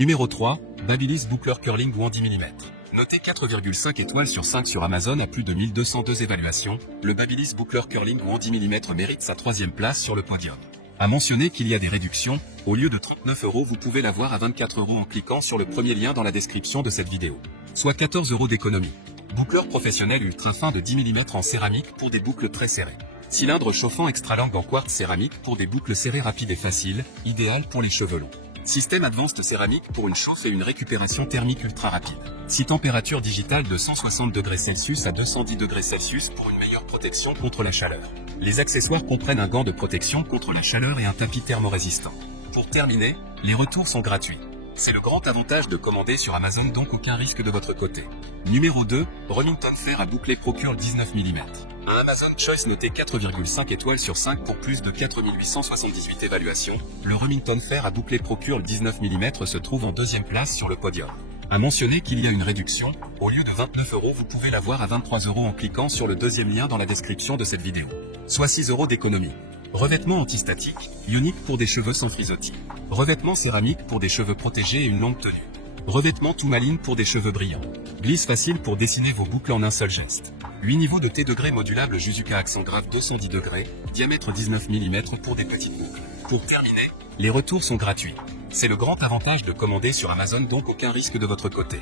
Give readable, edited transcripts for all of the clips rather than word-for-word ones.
Numéro 3, Babyliss Boucleur Curling Wandy mm. Noté 4,5 étoiles sur 5 sur Amazon à plus de 1202 évaluations, le Babyliss Boucleur Curling Wandy mm mérite sa 3e place sur le podium. À mentionner qu'il y a des réductions, au lieu de 39 €, vous pouvez l'avoir à 24 € en cliquant sur le premier lien dans la description de cette vidéo. Soit 14 € d'économie. Boucleur professionnel ultra fin de 10 mm en céramique pour des boucles très serrées. Cylindre chauffant extra langue en quartz céramique pour des boucles serrées rapides et faciles, idéal pour les cheveux longs. Système Advanced céramique pour une chauffe et une récupération thermique ultra rapide. 6 températures digitales de 160 °C à 210 °C pour une meilleure protection contre la chaleur. Les accessoires comprennent un gant de protection contre la chaleur et un tapis thermorésistant. Pour terminer, les retours sont gratuits. C'est le grand avantage de commander sur Amazon, donc aucun risque de votre côté. Numéro 2, Remington Fer à boucler Procure 19 mm. Un Amazon Choice noté 4,5 étoiles sur 5 pour plus de 4878 évaluations, le Remington Fer à boucler Procure 19 mm se trouve en 2e place sur le podium. À mentionner qu'il y a une réduction, au lieu de 29 €, vous pouvez l'avoir à 23 € en cliquant sur le 2e lien dans la description de cette vidéo. Soit 6 € d'économie. Revêtement antistatique, ionique pour des cheveux sans frisottis. Revêtement céramique pour des cheveux protégés et une longue tenue. Revêtement Toumaline pour des cheveux brillants. Glisse facile pour dessiner vos boucles en un seul geste. 8 niveaux de T degrés modulable Juzuka accent grave 210 degrés, diamètre 19 mm pour des petites boucles. Pour terminer, les retours sont gratuits. C'est le grand avantage de commander sur Amazon, donc aucun risque de votre côté.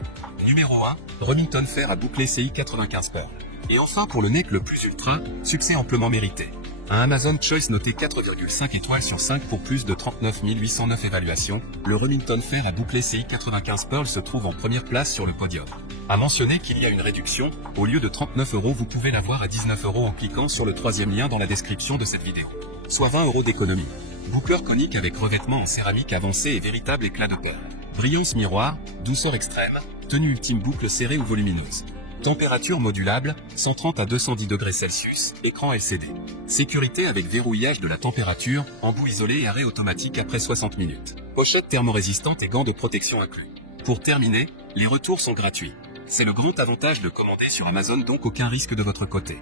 Numéro 1, Remington Fer à boucler CI 95 Pearl. Et enfin pour le NEC le plus ultra, succès amplement mérité. Un Amazon Choice noté 4,5 étoiles sur 5 pour plus de 39 809 évaluations, le Remington Fer à boucler CI 95 Pearl se trouve en première place sur le podium. À mentionner qu'il y a une réduction, au lieu de 39 €, vous pouvez l'avoir à 19 € en cliquant sur le 3e lien dans la description de cette vidéo. Soit 20 € d'économie. Boucleur conique avec revêtement en céramique avancé et véritable éclat de perle. Brillance miroir, douceur extrême, tenue ultime boucle serrée ou volumineuse. Température modulable, 130 à 210 °C, écran LCD. Sécurité avec verrouillage de la température, embout isolé et arrêt automatique après 60 minutes. Pochette thermorésistante et gants de protection inclus. Pour terminer, les retours sont gratuits. C'est le grand avantage de commander sur Amazon, donc aucun risque de votre côté.